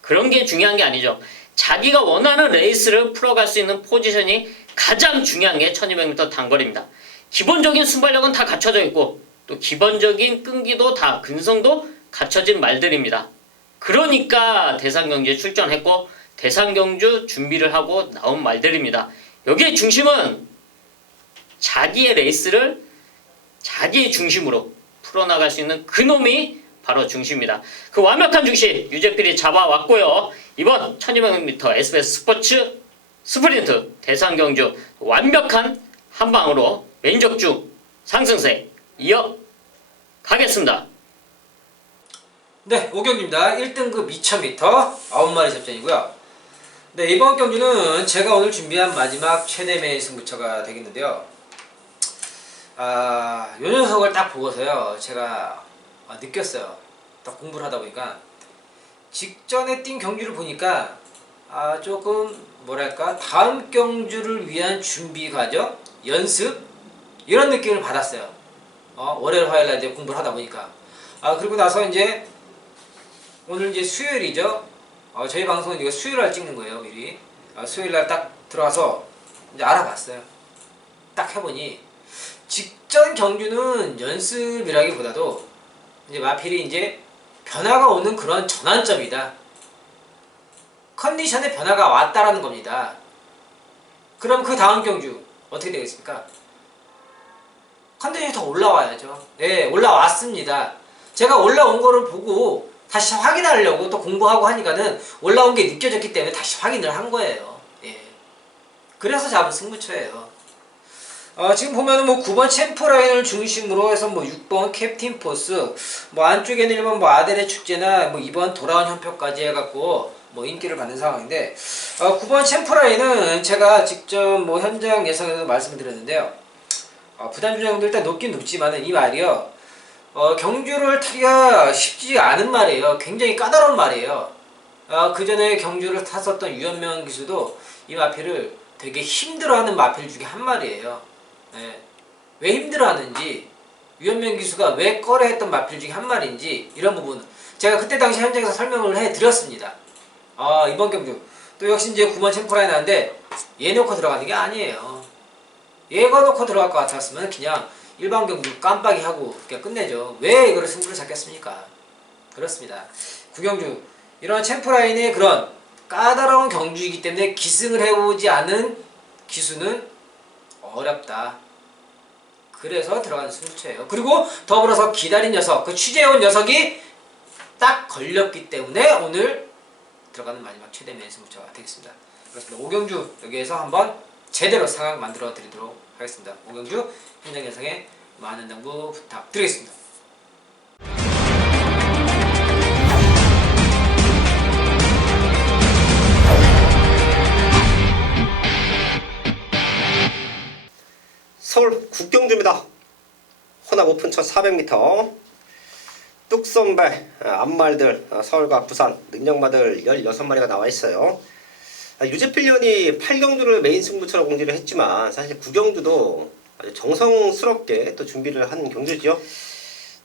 그런 게 중요한 게 아니죠. 자기가 원하는 레이스를 풀어갈 수 있는 포지션이 가장 중요한 게 1200m 단거리입니다. 기본적인 순발력은 다 갖춰져 있고 또 기본적인 끈기도 다 근성도 갖춰진 말들입니다. 그러니까 대상경주에 출전했고 대상경주 준비를 하고 나온 말들입니다. 여기에 중심은 자기의 레이스를 자기의 중심으로 풀어나갈 수 있는 그놈이 바로 중심입니다. 그 완벽한 중심 유재필이 잡아왔고요. 이번 1200m SBS 스포츠 스프린트 대상경주 완벽한 한방으로 메인적중 상승세 이어가겠습니다. 네, 5경기입니다. 1등급 2000m 9마리 접전이고요. 네, 이번 경주는 제가 오늘 준비한 마지막 최대 메인 승부처가 되겠는데요. 요 녀석을 딱 보고서요, 제가 느꼈어요. 딱 공부를 하다 보니까 직전에 뛴 경주를 보니까 조금 뭐랄까 다음 경주를 위한 준비 과정, 연습 이런 느낌을 받았어요. 월요일 화요일날 이제 공부를 하다 보니까 그리고 나서 이제 오늘 이제 수요일이죠. 저희 방송은 이거 수요일날 찍는 거예요, 미리. 수요일날 딱 들어와서 이제 알아봤어요. 딱 해보니 직전 경주는 연습이라기보다도 이제 마필이 이제 변화가 오는 그런 전환점이다. 컨디션에 변화가 왔다라는 겁니다. 그럼 그 다음 경주 어떻게 되겠습니까? 컨디션이 더 올라와야죠. 네, 올라왔습니다. 제가 올라온 거를 보고 다시 확인하려고 또 공부하고 하니까는 올라온 게 느껴졌기 때문에 다시 확인을 한 거예요. 예. 그래서 잡은 승부처예요. 지금 보면은 뭐 9번 챔프라인을 중심으로 해서 뭐 6번 캡틴 포스, 뭐 안쪽에는 1번 뭐 아델의 축제나 뭐 2번 돌아온 현표까지 해갖고 뭐 인기를 받는 상황인데, 9번 챔프라인은 제가 직접 뭐 현장 예상에서 말씀을 드렸는데요. 부담 주장도 일단 높긴 높지만은 이 말이요. 경주를 타기가 쉽지 않은 말이에요. 굉장히 까다로운 말이에요. 그 전에 경주를 탔었던 유현명 기수도 이 마필을 되게 힘들어하는 마필 중에 한 마리예요. 예. 왜 힘들어하는지, 유현명 기수가 왜 꺼려했던 마필 중에 한 마리인지 이런 부분 제가 그때 당시 현장에서 설명을 해드렸습니다. 이번 경주 또 역시 이제 9번 챔프라인 하는데 얘 놓고 들어가는 게 아니에요. 얘가 놓고 들어갈 것 같았으면 그냥 일반 경주 깜빡이 하고 그냥 끝내죠. 왜 이거를 승부를 잡겠습니까? 그렇습니다. 구경주 이런 챔프라인의 그런 까다로운 경주이기 때문에 기승을 해오지 않은 기수는 어렵다. 그래서 들어가는 승부처예요. 그리고 더불어서 기다린 녀석, 그 취재해온 녀석이 딱 걸렸기 때문에 오늘 들어가는 마지막 최대 메인 승부처가 되겠습니다. 그렇습니다. 오경주 여기에서 한번 제대로 상황 만들어 드리도록 하겠습니다. 오경주 현장 예상에 많은 당부 부탁드리겠습니다. 서울 국경주입니다. 혼합 오픈 첫 400m 뚝선발 암말들 서울과 부산 능력마들 16마리가 나와 있어요. 유재필련이 8경주를 메인 승부처럼 공지를 했지만 사실 9경주도 아주 정성스럽게 또 준비를 한 경주죠.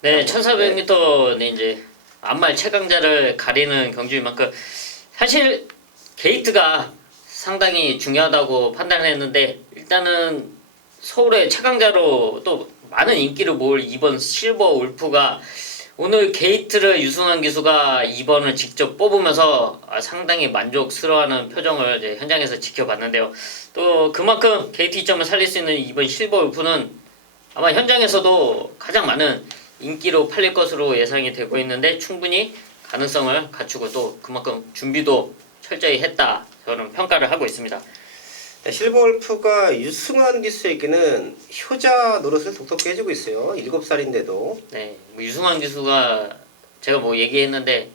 네, 1400m는 이제 암말 최강자를 가리는 경주인 만큼 사실 게이트가 상당히 중요하다고 판단했는데 일단은 서울의 최강자로 또 많은 인기를 모을 2번 실버 울프가 오늘 게이트를 유승환 기수가 2번을 직접 뽑으면서 상당히 만족스러워하는 표정을 이제 현장에서 지켜봤는데요. 또 그만큼 게이트 2점을 살릴 수 있는 2번 실버 울프는 아마 현장에서도 가장 많은 인기로 팔릴 것으로 예상이 되고 있는데 충분히 가능성을 갖추고 또 그만큼 준비도 철저히 했다 저는 평가를 하고 있습니다. 실버울프가 유승환 기수에게는 효자 노릇을 독특히 해주고 있어요. 7살인데도. 네, 뭐 유승환 기수가 제가 뭐 얘기했는데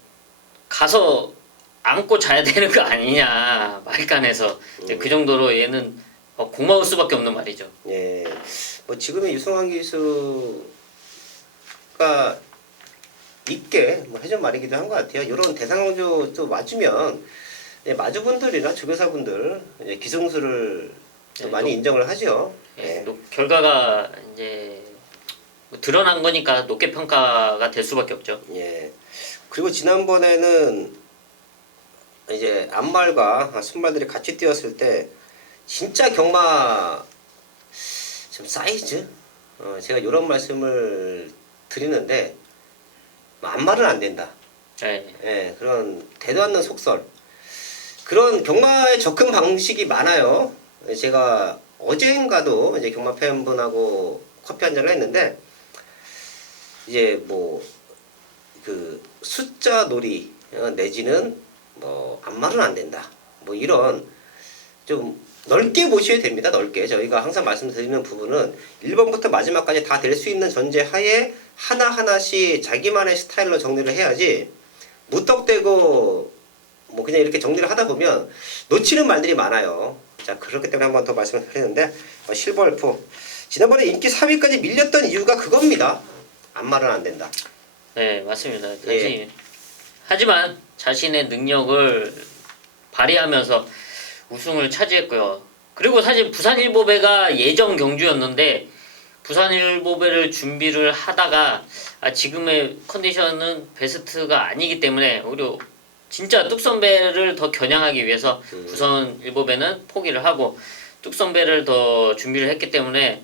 가서 안고 자야 되는 거 아니냐 말간에서 그 정도로 얘는 고마울 수밖에 없는 말이죠. 예, 뭐 지금의 유승환 기수가 있게 뭐 해준 말이기도 한 것 같아요. 이런 대상주 또 맞으면 마주분들이나 조교사분들 기승수를 또 많이 인정을 하죠. 예, 결과가 이제 뭐 드러난 거니까 높게 평가가 될 수밖에 없죠. 예. 그리고 지난번에는 이제 암말과 순말들이 같이 뛰었을 때 진짜 경마 좀 사이즈 제가 이런 말씀을 드리는데 암말은 안 된다. 네. 예, 그런 대도 않는 속설. 그런 경마의 접근 방식이 많아요. 제가 어제인가도 이제 경마 팬분하고 커피 한 잔을 했는데 이제 뭐 그 숫자 놀이 내지는 뭐 암말은 안 된다. 뭐 이런 좀 넓게 보셔야 됩니다. 넓게 저희가 항상 말씀드리는 부분은 1번부터 마지막까지 다 될 수 있는 전제 하에 하나하나씩 자기만의 스타일로 정리를 해야지 무턱대고 뭐 그냥 이렇게 정리를 하다 보면 놓치는 말들이 많아요. 자, 그렇기 때문에 한 번 더 말씀을 드리는데 실버울프 지난번에 인기 3위까지 밀렸던 이유가 그겁니다. 암말은 안 된다. 네, 맞습니다. 예. 하지만 자신의 능력을 발휘하면서 우승을 차지했고요. 그리고 사실 부산일보배가 예정 경주였는데 부산일보배를 준비를 하다가 지금의 컨디션은 베스트가 아니기 때문에 오히려 진짜 뚝선배를 더 겨냥하기 위해서 부산일보배는 포기를 하고 뚝선배를 더 준비를 했기 때문에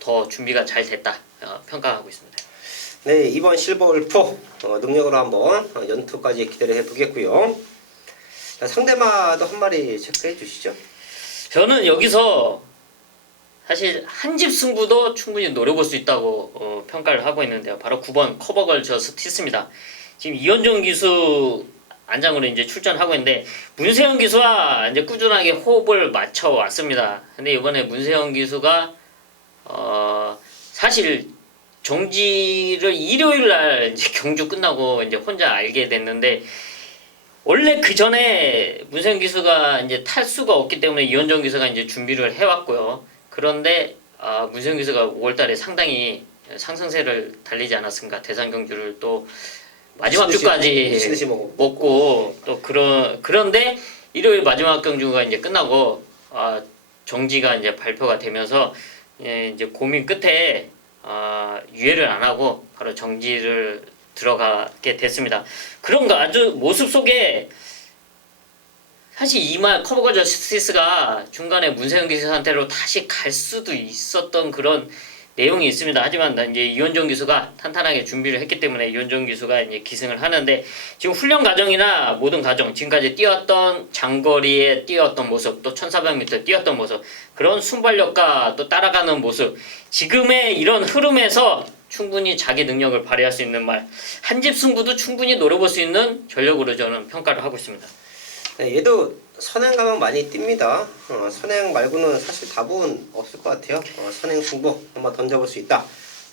더 준비가 잘 됐다 평가하고 있습니다. 네, 이번 실버울프 능력으로 한번 연투까지 기대를 해보겠고요. 자, 상대마도 한 마리 체크해 주시죠. 저는 여기서 사실 한 집 승부도 충분히 노려볼 수 있다고 평가를 하고 있는데요. 바로 9번 커버걸저 스티스입니다. 지금 이현종 기수 안장으로 이제 출전하고 있는데 문세영 기수와 이제 꾸준하게 호흡을 맞춰 왔습니다. 근데 이번에 문세영 기수가 사실 정지를 일요일 날 이제 경주 끝나고 이제 혼자 알게 됐는데 원래 그 전에 문세영 기수가 이제 탈 수가 없기 때문에 이현정 기수가 이제 준비를 해왔고요. 그런데 문세영 기수가 5월달에 상당히 상승세를 달리지 않았습니까? 대상 경주를 또 마지막 미친 듯이 주까지 먹고. 먹고 또 그런데 일요일 마지막 경주가 이제 끝나고 정지가 이제 발표가 되면서 이제 고민 끝에 유예를 안 하고 바로 정지를 들어가게 됐습니다. 그런가 아주 모습 속에 사실 이말 커버거 저스티스가 중간에 문세영 기수 상태로 다시 갈 수도 있었던 그런 내용이 있습니다. 하지만 이제 이원종 기수가 탄탄하게 준비를 했기 때문에 이원종 기수가 이제 기승을 하는데 지금 훈련 과정이나 모든 과정 지금까지 뛰었던 장거리에 뛰었던 모습 또 1400m 뛰었던 모습 그런 순발력과 또 따라가는 모습 지금의 이런 흐름에서 충분히 자기 능력을 발휘할 수 있는 말 한집 승부도 충분히 노려볼 수 있는 전력으로 저는 평가를 하고 있습니다. 네, 얘도 선행 가면 많이 뜁니다. 선행 말고는 사실 답은 없을 것 같아요. 선행 승부 한번 던져볼 수 있다.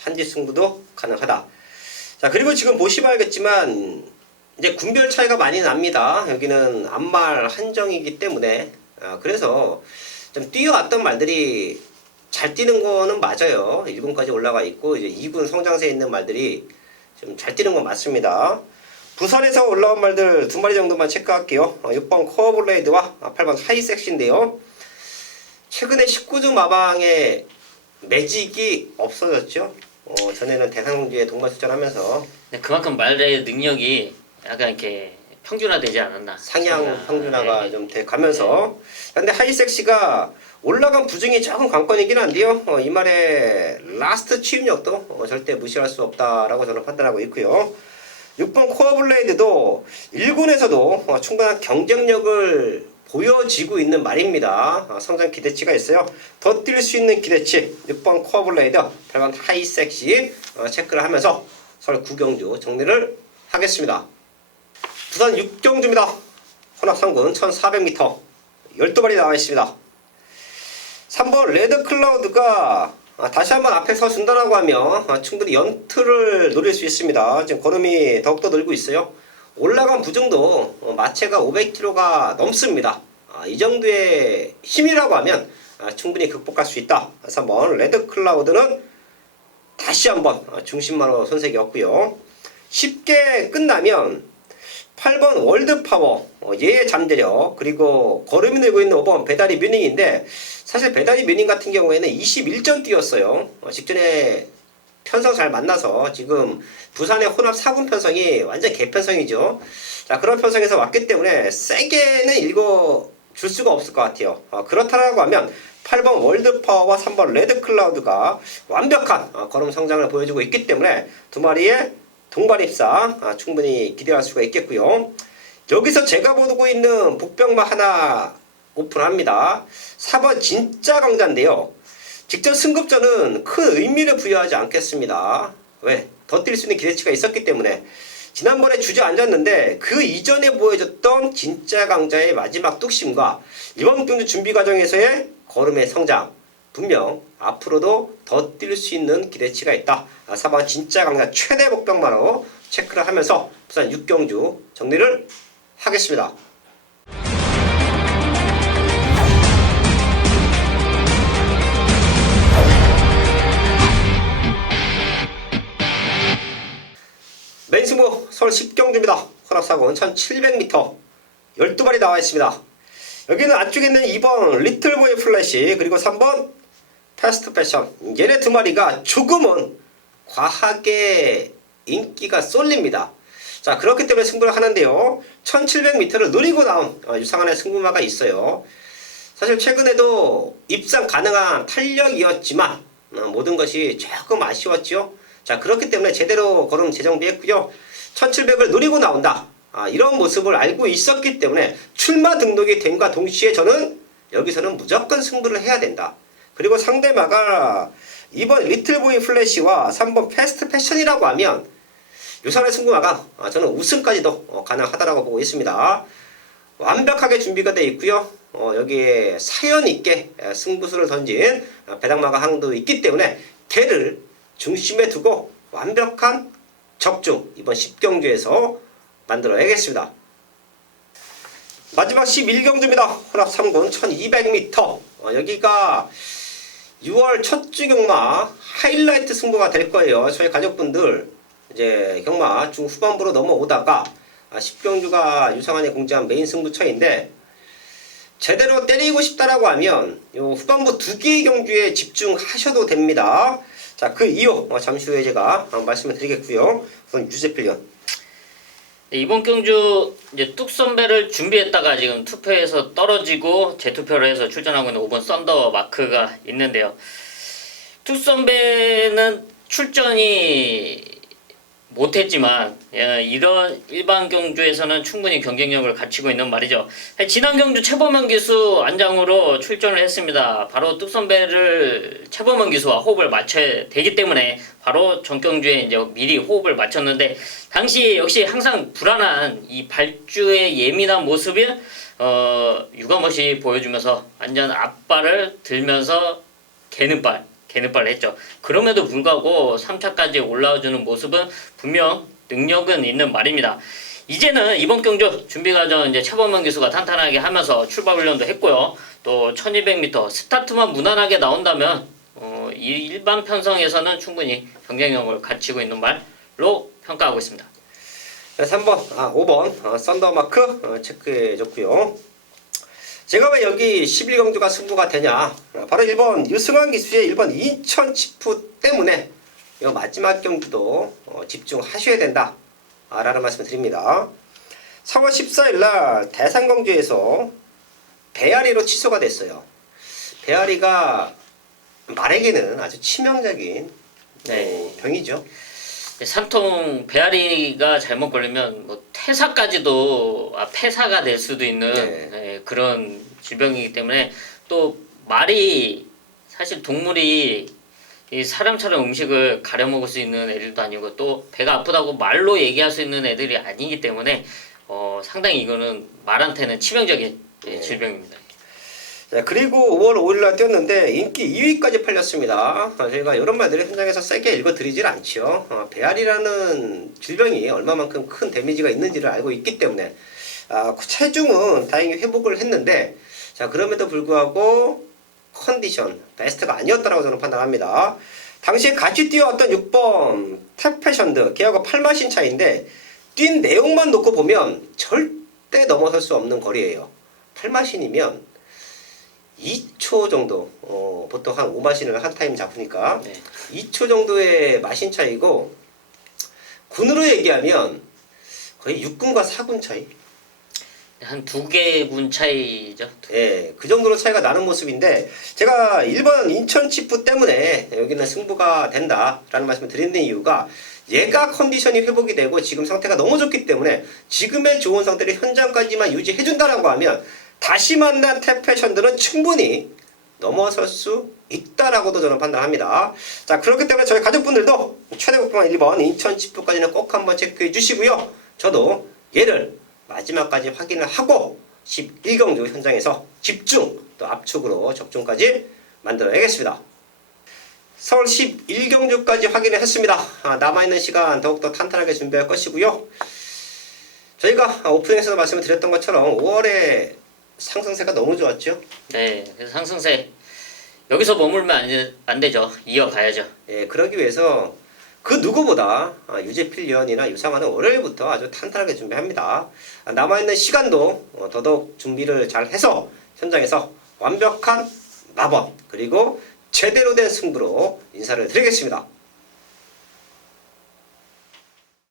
한지 승부도 가능하다. 자, 그리고 지금 보시면 알겠지만 이제 군별 차이가 많이 납니다. 여기는 앞말 한정이기 때문에 그래서 좀 뛰어왔던 말들이 잘 뛰는 거는 맞아요. 1군까지 올라가 있고 이제 2군 성장세에 있는 말들이 좀 잘 뛰는 건 맞습니다. 부산에서 올라온 말들 2마리 정도만 체크할게요. 6번 코어블레이드와 8번 하이섹시인데요. 최근에 19주 마방에 매직이 없어졌죠. 전에는 대상공주에 동반출전하면서 그만큼 말의 능력이 약간 이렇게 평준화되지 않았나. 상향 평준화가 네. 좀 돼 가면서 근데 하이섹시가 올라간 부증이 조금 관건이긴 한데요. 이 말의 라스트 취입력도 절대 무시할 수 없다라고 저는 판단하고 있고요. 6번 코어블레이드도 1군에서도 충분한 경쟁력을 보여지고 있는 말입니다. 성장 기대치가 있어요. 더 뛸 수 있는 기대치 6번 코어블레이드 8번 하이섹시 체크를 하면서 서울 9경주 정리를 하겠습니다. 부산 6경주입니다. 혼합 3군 1400m 12발이 나와 있습니다. 3번 레드클라우드가 다시 한번 앞에 서준다라고 하면 충분히 연투를 노릴 수 있습니다. 지금 걸음이 더욱더 늘고 있어요. 올라간 부정도 마체가 500kg가 넘습니다. 이 정도의 힘이라고 하면 충분히 극복할 수 있다. 그래서 한번 레드클라우드는 다시 한번 중심마로 손색이었고요. 쉽게 끝나면 8번 월드파워 얘의 잠재력 그리고 걸음이 늘고 있는 5번 배다리 뮤닝인데 사실 배다리 뮤닝 같은 경우에는 21점 뛰었어요. 직전에 편성 잘 만나서 지금 부산의 혼합 4군 편성이 완전 개편성이죠. 자, 그런 편성에서 왔기 때문에 세게는 읽어줄 수가 없을 것 같아요. 그렇다라고 하면 8번 월드파워와 3번 레드클라우드가 완벽한 걸음 성장을 보여주고 있기 때문에 2마리의 동반 입상 충분히 기대할 수가 있겠고요. 여기서 제가 보고 있는 복병마 하나 오픈합니다. 4번 진짜 강자인데요. 직전 승급전은 큰 의미를 부여하지 않겠습니다. 왜? 더 뛸 수 있는 기대치가 있었기 때문에 지난번에 주저앉았는데 그 이전에 보여줬던 진짜 강자의 마지막 뚝심과 이번 경주 준비 과정에서의 걸음의 성장 분명 앞으로도 더 뛸 수 있는 기대치가 있다. 4번 진짜 강자 최대 복병마로 체크를 하면서 부산 6경주 정리를 하겠습니다. 메인승부 서울 10경주입니다. 혼합사군 1700m 12발이 나와 있습니다. 여기는 안쪽에 있는 2번 리틀보이 플래시 그리고 3번 패스트 패션 얘네 2마리가 조금은 과하게 인기가 쏠립니다. 자, 그렇기 때문에 승부를 하는데요. 1700m를 누리고 나온 유상한의 승부마가 있어요. 사실 최근에도 입상 가능한 탄력이었지만 모든 것이 조금 아쉬웠죠. 자, 그렇기 때문에 제대로 걸음 재정비했고요. 1700을 누리고 나온다. 이런 모습을 알고 있었기 때문에 출마 등록이 됨과 동시에 저는 여기서는 무조건 승부를 해야 된다. 그리고 상대마가 2번 리틀보이 플래시와 3번 패스트 패션이라고 하면 유산의 승부마가 저는 우승까지도 가능하다라고 보고 있습니다. 완벽하게 준비가 되어 있고요. 여기에 사연 있게 승부수를 던진 배당마가 항도 있기 때문에 걔를 중심에 두고 완벽한 적중 이번 10경주에서 만들어야겠습니다. 마지막 11경주입니다. 혼합 3군 1200m 여기가 6월 첫 주경마 하이라이트 승부가 될 거예요. 저희 가족분들 이제 경마 중후반부로 넘어오다가 10경주가 유상한이 공개한 메인 승부처인데 제대로 때리고 싶다라고 하면 요 후반부 2개의 경주에 집중하셔도 됩니다. 자, 그 이유 잠시 후에 제가 말씀을 드리겠고요. 우선 유재필련. 네, 이번 경주 이제 뚝선배를 준비했다가 지금 투표에서 떨어지고 재투표를 해서 출전하고 있는 5번 썬더 마크가 있는데요. 뚝선배는 출전이 못했지만 이런 일반 경주에서는 충분히 경쟁력을 갖추고 있는 말이죠. 지난 경주 최범현 기수 안장으로 출전을 했습니다. 바로 뚝선배를 최범현 기수와 호흡을 맞춰야 되기 때문에 바로 전경주에 이제 미리 호흡을 맞췄는데 당시 역시 항상 불안한 이 발주의 예민한 모습을 유감없이 보여주면서 완전 앞발을 들면서 개는발을 했죠. 그럼에도 불구하고 3차까지 올라와주는 모습은 분명 능력은 있는 말입니다. 이제는 이번 경주 준비 과정 이제 최범현 기수가 탄탄하게 하면서 출발 훈련도 했고요. 또 1200m 스타트만 무난하게 나온다면 이 일반 편성에서는 충분히 경쟁력을 갖추고 있는 말로 평가하고 있습니다. 5번 썬더마크 체크해줬고요. 제가 왜 여기 11경주가 승부가 되냐, 바로 1번 유승환 기수의 1번 인천 치프 때문에 이 마지막 경주도 집중하셔야 된다 라는 말씀을 드립니다. 4월 14일 날 대산경주에서 배앓이로 취소가 됐어요. 배앓이가 말에게는 아주 치명적인 병이죠. 산통 배앓이가 잘못 걸리면 뭐 퇴사까지도 폐사가 될 수도 있는 그런 질병이기 때문에 또 말이 사실 동물이 이 사람처럼 음식을 가려 먹을 수 있는 애들도 아니고 또 배가 아프다고 말로 얘기할 수 있는 애들이 아니기 때문에 상당히 이거는 말한테는 치명적인 질병입니다. 자, 그리고 5월 5일날 뛰었는데 인기 2위까지 팔렸습니다. 저희가 이런 말들을 현장에서 세게 읽어드리질 않죠. 배앓이라는 질병이 얼마만큼 큰 데미지가 있는지를 알고 있기 때문에 체중은 다행히 회복을 했는데 자, 그럼에도 불구하고 컨디션 베스트가 아니었다고 저는 판단합니다. 당시에 같이 뛰어왔던 6번 탭패션드 걔하고 8마신 차인데 뛴 내용만 놓고 보면 절대 넘어설 수 없는 거리예요. 8마신이면 2초 정도, 보통 한 5마신을 한 타임 잡으니까 2초 정도의 마신 차이고, 군으로 얘기하면 거의 6군과 4군 차이? 한 2개 군 차이죠. 예, 그 정도로 차이가 나는 모습인데, 제가 1번 인천 치프 때문에 여기는 승부가 된다라는 말씀을 드리는 이유가 얘가 컨디션이 회복이 되고 지금 상태가 너무 좋기 때문에 지금의 좋은 상태를 현장까지만 유지해준다라고 하면 다시 만난 탭패션들은 충분히 넘어설 수 있다라고도 저는 판단합니다. 자, 그렇기 때문에 저희 가족분들도 최대 목표만 1번 인천 치프까지는 꼭 한번 체크해 주시고요. 저도 얘를 마지막까지 확인을 하고 11경주 현장에서 집중 또 압축으로 적중까지 만들어야겠습니다. 서울 11경주까지 확인을 했습니다. 남아있는 시간 더욱더 탄탄하게 준비할 것이고요. 저희가 오프닝에서도 말씀을 드렸던 것처럼 5월에 상승세가 너무 좋았죠. 네, 그래서 상승세 여기서 머물면 안 되죠. 이어가야죠. 예, 그러기 위해서 그 누구보다 유재필위원이나 유상환은 월요일부터 아주 탄탄하게 준비합니다. 남아있는 시간도 더더욱 준비를 잘 해서 현장에서 완벽한 마법 그리고 제대로 된 승부로 인사를 드리겠습니다.